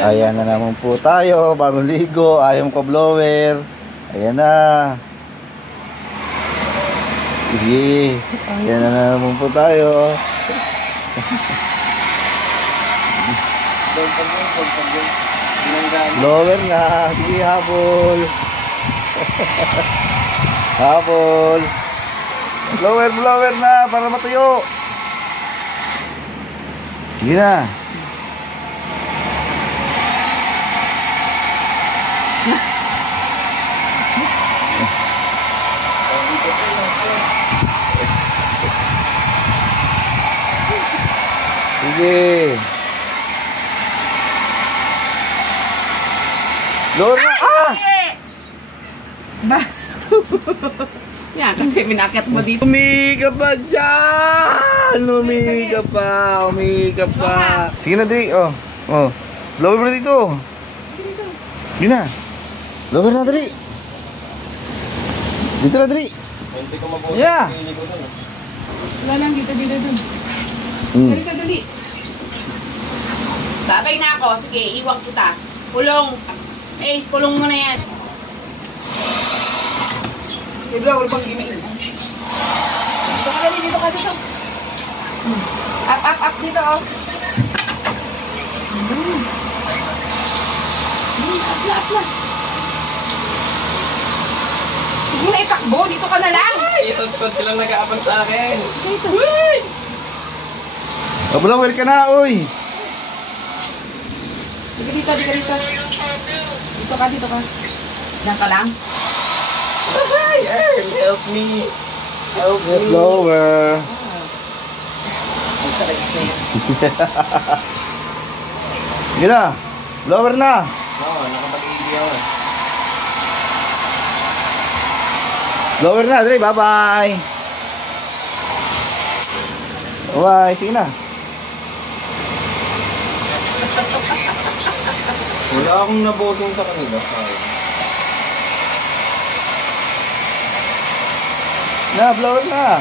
Ayan na naman po tayo, bagong ligo, ayaw ko blower. Ayan na. Sige, ayan na naman po tayo. Blower nga, sige habol. Habol. Blower na para matuyo. Sige na. Sige. Blower na. Ah! Basto. Yan, kasi minakit mo dito. Umiga pa dyan! Umiga pa. Sige na, Dri. Oh. Blower mo na dito. Sige na. Blower na, Dri. Dito na, Dri. Yeah. Wala lang, dito dun. Dito, dali. Babay na ako. Sige, iwag kita. Kulong. Ace, kulong mo na yan. Diba, wala bang giniin? Dito ka dali, dito. Up, dito, oh. Up na. Sige na itakbo, dito ka na lang. Jesus, kung silang nag-aapang sa akin. Dito. Blower ka na, oy. Dito. Dito ka. Diyan ka lang. Help me. Blower. Sige na. Blower na. Oo, nakapag-ibig ako. Blower na, Dre. Bye-bye. Bye. Sige na. Wala akong nabosong sa kanila. Na, blower na.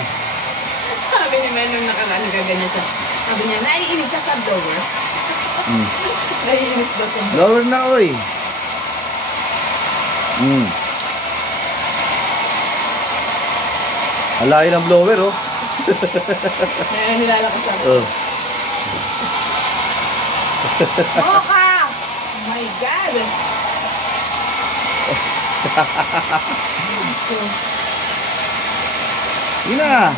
Sabi ni Mel nung nakaraan, nagaganyan siya. Sabi niya, naiinis siya sa blower. Naiinis ba sa blower? Blower na, oy. Alayin ang blower, oh. Nilalakas ako. Oh. Mocha! Oh my God! Sige na.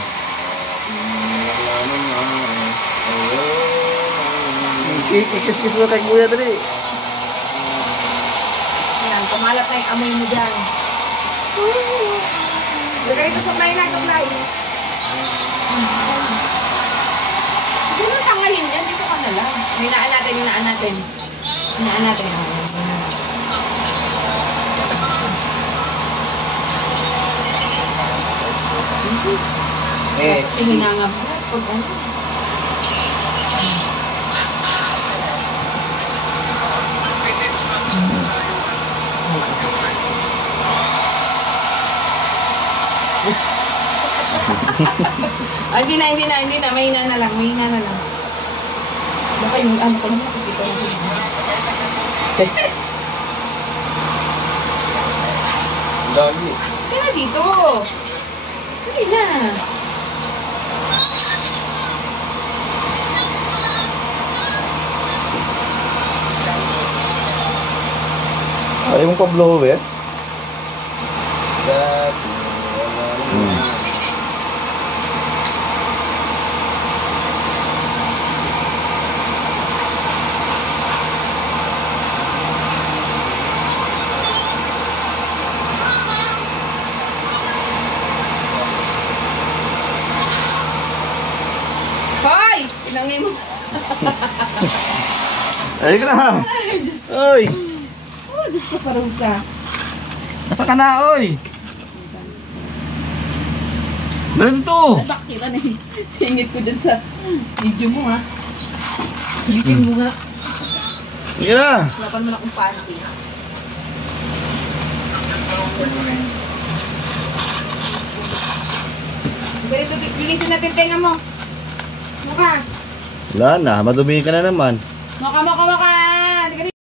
Ikis-kis mo kay kuya dali. Yan, kumalat na yung amoy mo dyan. Lagay ito sa supply. Hindi mo tanggalin yan, dito ka na lang. Hinaan natin. Hinangap mo. Pag ano? Hindi na. Mahina na lang. Baka yung ano ko lang nakikita ko. Dami. Kaya dito. Hindi na. Ayaw mong pa-blower? Hoy! Pinangay mo. Ay ka na. Ay, Diyos. Oy. Oh, Diyos ko parusa. Nasa ka na, oy. Dali dito. Bakit na eh. Singit ko dyan sa video mo ha. Singitin mo nga. Sige na. Lapan mo na kung paano eh. Ganito, bilisin natin tenga mo. Mukha. Wala na, madumi ka na naman. Mukha.